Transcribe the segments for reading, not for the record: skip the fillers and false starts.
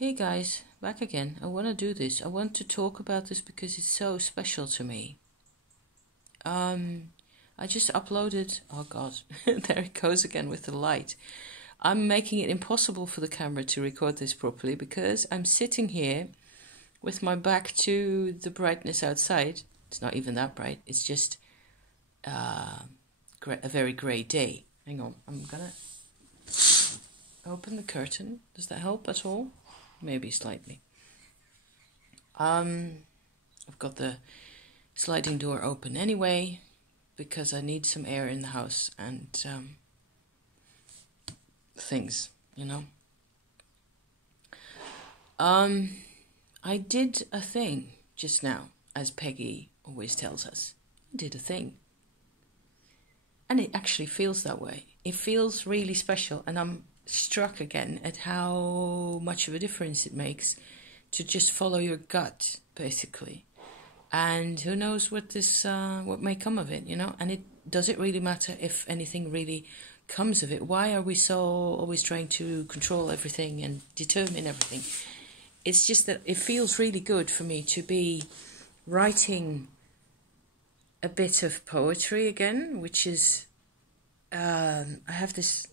Hey guys, back again. I want to do this. I want to talk about this because it's so special to me. I just uploaded. Oh God, there it goes again with the light. I'm making it impossible for the camera to record this properly because I'm sitting here with my back to the brightness outside. It's not even that bright. It's just a very grey day. Hang on, I'm gonna open the curtain. Does that help at all? Maybe slightly. I've got the sliding door open anyway because I need some air in the house and things, you know. I did a thing just now, as Peggy always tells us. I did a thing. And it actually feels that way. It feels really special, and I'm struck again at how much of a difference it makes to just follow your gut, basically. And who knows what may come of it, you know? And does it really matter if anything really comes of it? Why are we so always trying to control everything and determine everything? It's just that it feels really good for me to be writing a bit of poetry again, which is, I have this.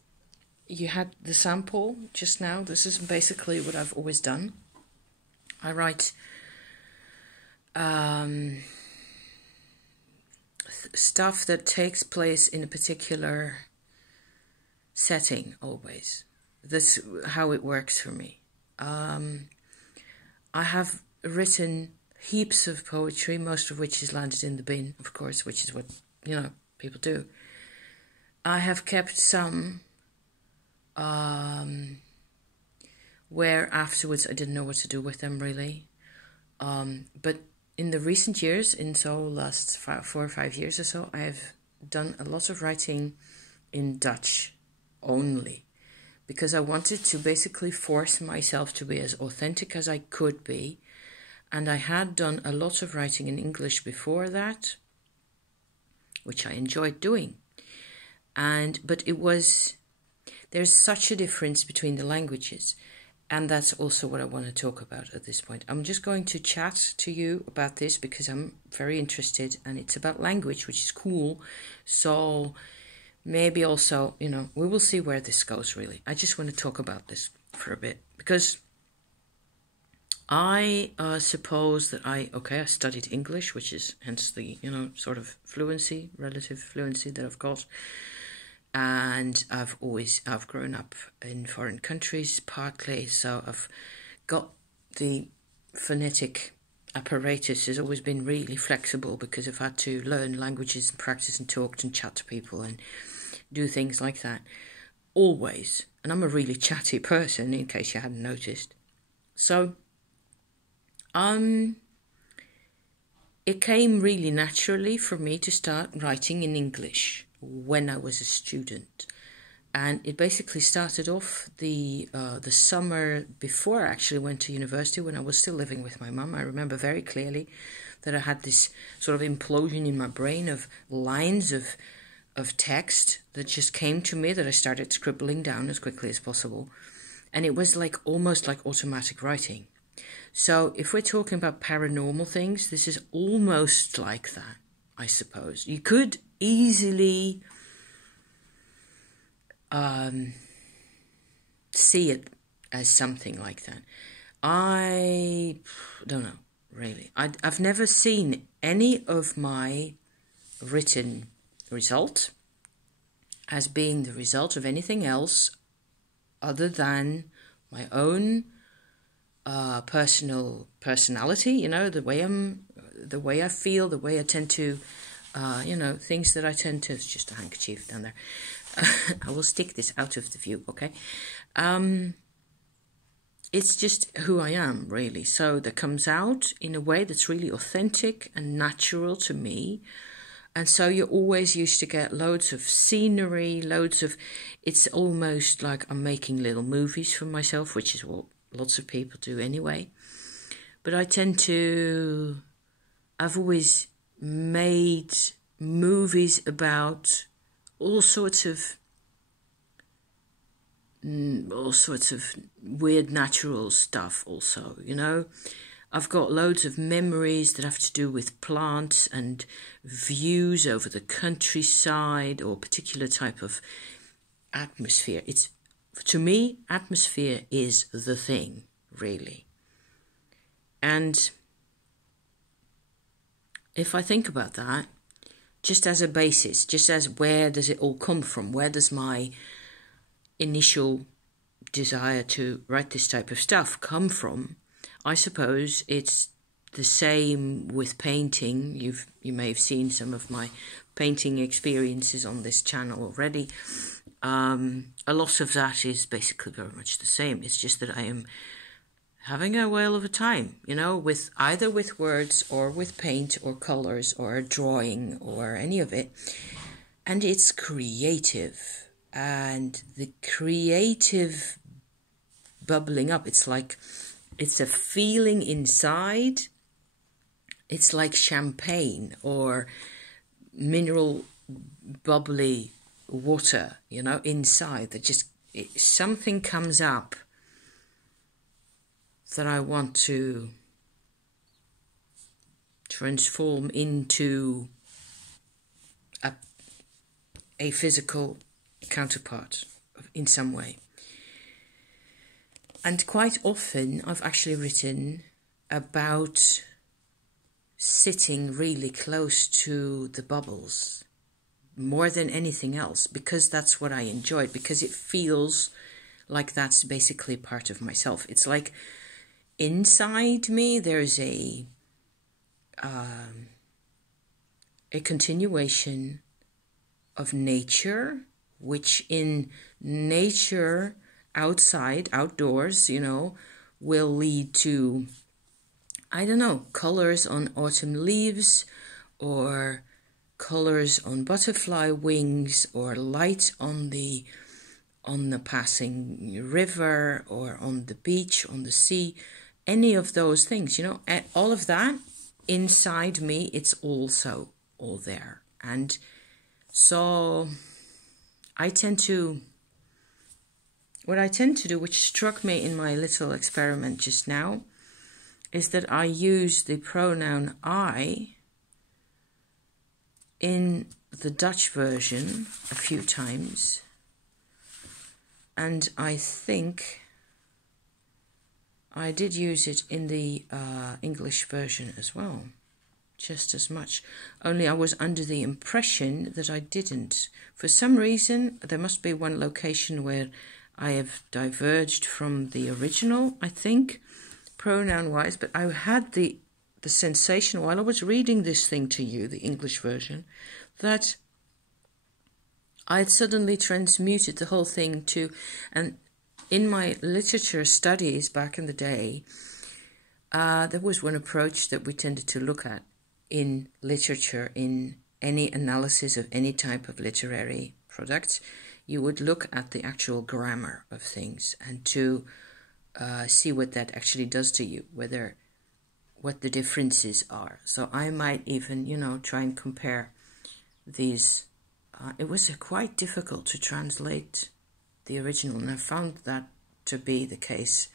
You had the sample just now. This is basically what I've always done. I write stuff that takes place in a particular setting always. That's how it works for me. I have written heaps of poetry, most of which is landed in the bin, of course, which is what, people do. I have kept some where afterwards I didn't know what to do with them really. But in the recent years, last 4 or 5 years or so, I have done a lot of writing in Dutch only, because I wanted to basically force myself to be as authentic as I could be. And I had done a lot of writing in English before that, which I enjoyed doing. But there's such a difference between the languages. And that's also what I want to talk about at this point. I'm just going to chat to you about this because I'm very interested, and it's about language, which is cool. So maybe also, we will see where this goes really. I just want to talk about this for a bit because I suppose that I studied English, which is hence the, sort of fluency, relative fluency that I've got. And I've grown up in foreign countries partly, so I've got the phonetic apparatus has always been really flexible because I've had to learn languages and practice and talk and chat to people and do things like that. Always. And I'm a really chatty person, in case you hadn't noticed. So, it came really naturally for me to start writing in English when I was a student, and it basically started off the summer before I actually went to university, when I was still living with my mum. I remember very clearly that I had this sort of implosion in my brain of lines of text that just came to me that I started scribbling down as quickly as possible, and it was almost like automatic writing. So if we're talking about paranormal things, this is almost like that, I suppose. You could easily see it as something like that. I don't know, really. I've never seen any of my written result as being the result of anything else other than my own personality, the way I feel, the way I tend to, things that I tend to. It's just a handkerchief down there. I will stick this out of the view, okay? It's just who I am, really. So that comes out in a way that's really authentic and natural to me. And so you're always used to get loads of scenery, it's almost like I'm making little movies for myself, which is what lots of people do anyway. But I've always made movies about all sorts of all sorts of weird natural stuff also, you know. I've got loads of memories that have to do with plants and views over the countryside or particular type of atmosphere. It's, to me, atmosphere is the thing, really. And if I think about that, just as a basis, just as where does it all come from? Where does my initial desire to write this type of stuff come from? I suppose it's the same with painting. You may have seen some of my painting experiences on this channel already. A lot of that is basically very much the same. It's just that I am having a whale of a time, you know, with either with words or with paint or colors or drawing or any of it. And it's creative. And the creative bubbling up, it's like, it's a feeling inside. It's like champagne or mineral bubbly water, you know, inside that just, something comes up that I want to transform into a physical counterpart in some way. And quite often I've actually written about sitting really close to the bubbles more than anything else, because that's what I enjoyed, because it feels like that's basically part of myself. It's like inside me there's a continuation of nature, which in nature outside, outdoors, you know, will lead to, I don't know, colors on autumn leaves or colors on butterfly wings or light on the passing river or on the beach, on the sea, any of those things, you know, all of that inside me, it's also all there. And so what I tend to do, which struck me in my little experiment just now, is that I use the pronoun I in the Dutch version a few times, and I think I did use it in the English version as well, just as much. Only I was under the impression that I didn't. For some reason, there must be one location where I have diverged from the original, I think, pronoun-wise, but I had the sensation while I was reading this thing to you, the English version, that I had suddenly transmuted the whole thing to, and in my literature studies back in the day, there was one approach that we tended to look at in literature, in any analysis of any type of literary product. You would look at the actual grammar of things and to see what that actually does to you, what the differences are. So I might even, you know, try and compare these. It was quite difficult to translate the original, and I found that to be the case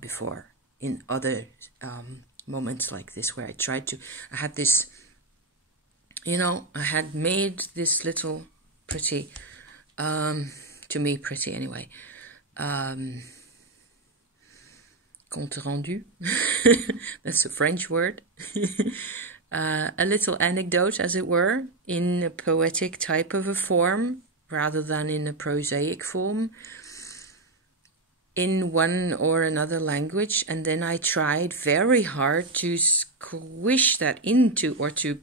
before in other moments like this, where I had this, you know, I had made this little pretty, to me pretty anyway, compte rendu, that's a French word, a little anecdote, as it were, in a poetic type of a form, rather than in a prosaic form, in one or another language, and then I tried very hard to squish that into, or to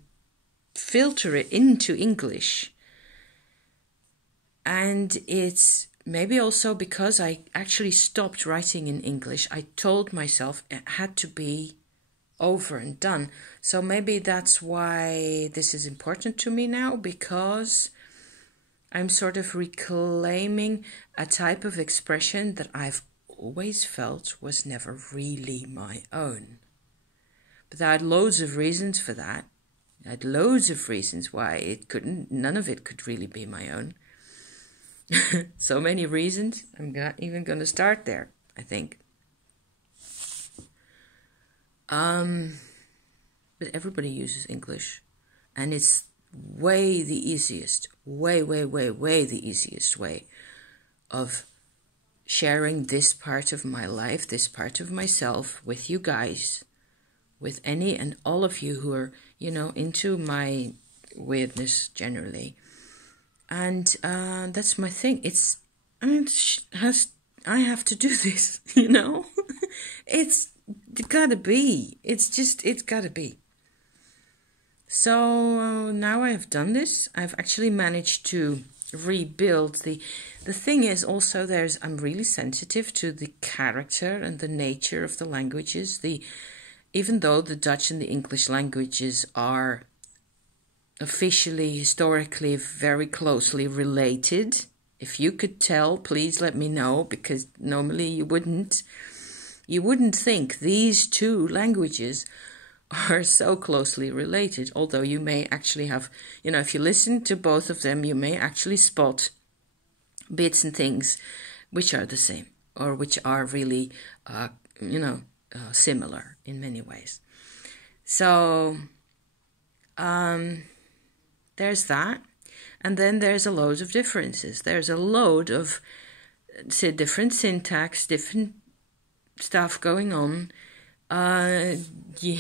filter it into English. And it's maybe also because I actually stopped writing in English. I told myself it had to be over and done. So maybe that's why this is important to me now, because I'm sort of reclaiming a type of expression that I've always felt was never really my own. But I had loads of reasons for that. I had loads of reasons why none of it could really be my own. So many reasons. I'm not even going to start there, I think. But everybody uses English. And it's way the easiest, way the easiest way of sharing this part of my life, this part of myself with you guys, with any and all of you who are, into my weirdness generally. And that's my thing. I have to do this, It's gotta be. It's gotta be. So now I have done this. I've actually managed to rebuild the thing is also I'm really sensitive to the character and the nature of the languages. Even though the Dutch and the English languages are officially, historically very closely related. If you could tell, please let me know, because normally you wouldn't think these two languages are so closely related, although you may actually have, if you listen to both of them, you may actually spot bits and things which are the same, or which are really, similar in many ways. So, there's that. And then there's a load of differences. There's a load of different syntax, different stuff going on. You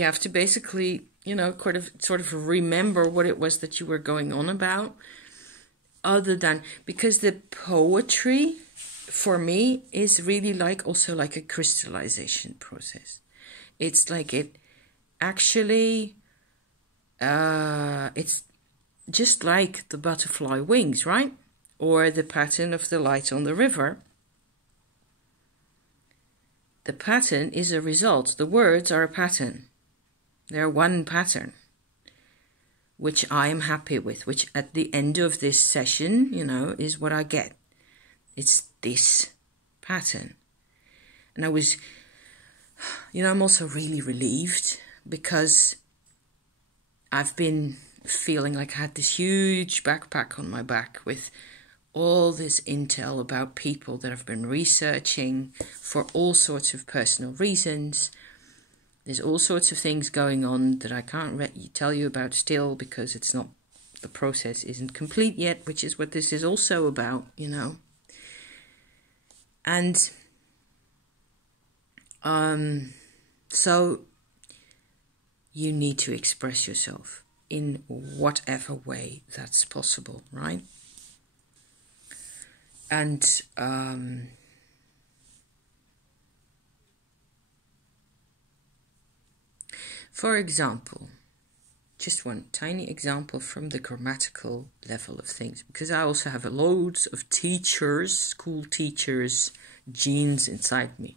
have to basically, sort of remember what it was that you were going on about. Because the poetry, for me, is really also like a crystallization process. It's like it actually, it's just like the butterfly wings, right? Or the pattern of the light on the river. The pattern is a result. The words are a pattern. They're one pattern, which I am happy with, which at the end of this session, is what I get. It's this pattern. And I was, I'm also really relieved, because I've been feeling like I had this huge backpack on my back with all this intel about people that I've been researching for all sorts of personal reasons. There's all sorts of things going on that I can't tell you about still, because the process isn't complete yet, which is what this is also about, And so you need to express yourself in whatever way that's possible, right? And for example, just one tiny example from the grammatical level of things, because I also have loads of school teachers, genes inside me.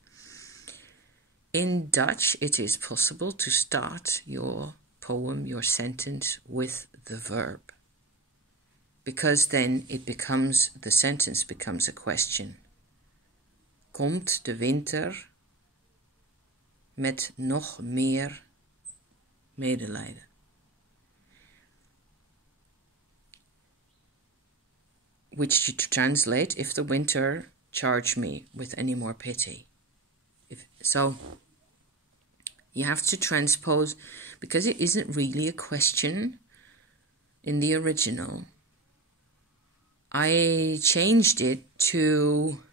In Dutch, it is possible to start your poem, your sentence, with the verb, because then the sentence becomes a question. Komt de winter met nog meer medelijden? Which you translate, if the winter charge me with any more pity. So you have to transpose, because it isn't really a question in the original. I changed it to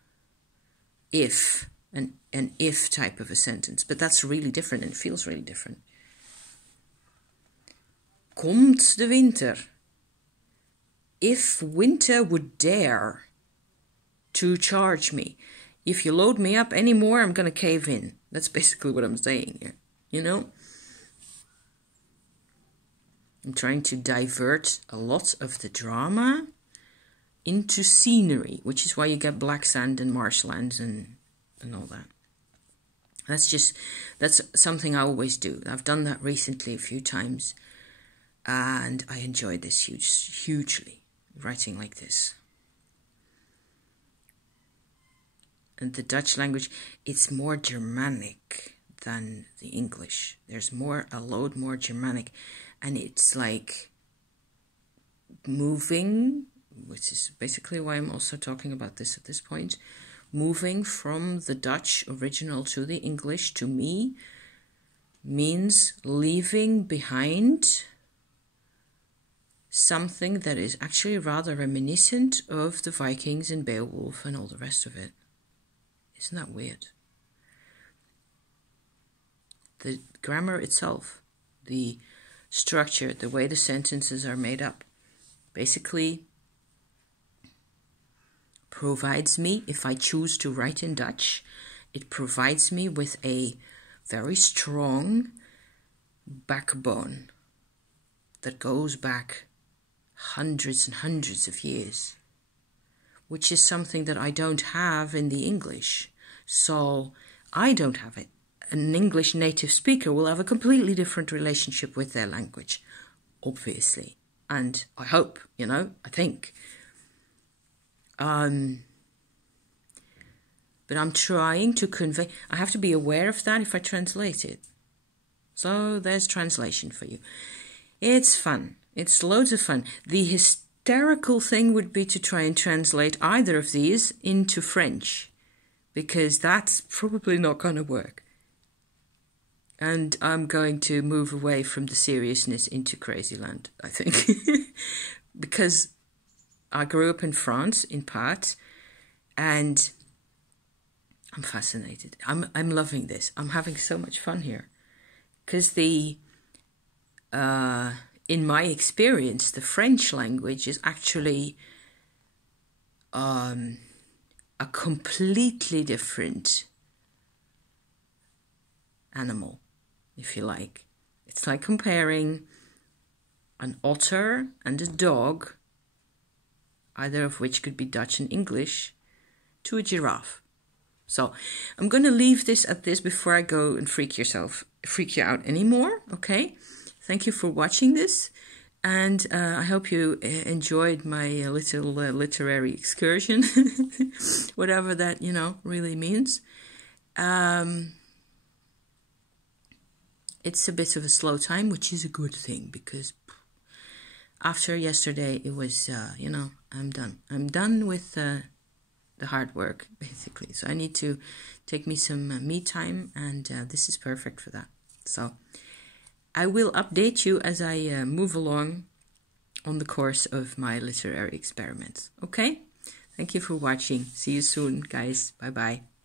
if, an if type of a sentence, but that's really different and feels really different. Komt de winter? If winter would dare to charge me, if you load me up anymore, I'm going to cave in. That's basically what I'm saying here, I'm trying to divert a lot of the drama into scenery, which is why you get black sand and marshlands and all that. That's something I always do. I've done that recently a few times, and I enjoy this hugely, writing like this. And the Dutch language, it's more Germanic than the English. There's a load more Germanic, and it's like moving which is basically why I'm also talking about this at this point, moving from the Dutch original to the English, to me, means leaving behind something that is actually rather reminiscent of the Vikings and Beowulf and all the rest of it. Isn't that weird? The grammar itself, the structure, the way the sentences are made up, basically provides me, if I choose to write in Dutch, it provides me with a very strong backbone that goes back hundreds and hundreds of years, which is something that I don't have in the English. So I don't have it. An English native speaker will have a completely different relationship with their language, obviously. And I hope, I think. But I'm trying to convey, I have to be aware of that if I translate it. So there's translation for you. It's fun. It's loads of fun. The hysterical thing would be to try and translate either of these into French, because that's probably not going to work. And I'm going to move away from the seriousness into crazy land, I think. Because I grew up in France, in part, and I'm fascinated. I'm loving this. I'm having so much fun here. Because in my experience, the French language is actually a completely different animal, if you like. It's like comparing an otter and a dog, either of which could be Dutch and English, to a giraffe. So I'm going to leave this at this before I go and freak you out anymore, okay? Thank you for watching this, and I hope you enjoyed my little literary excursion, whatever that, really means. It's a bit of a slow time, which is a good thing, because after yesterday, it was, I'm done. I'm done with the hard work, basically. So I need to take me some me time, and this is perfect for that. So I will update you as I move along on the course of my literary experiments. Okay? Thank you for watching. See you soon, guys. Bye-bye.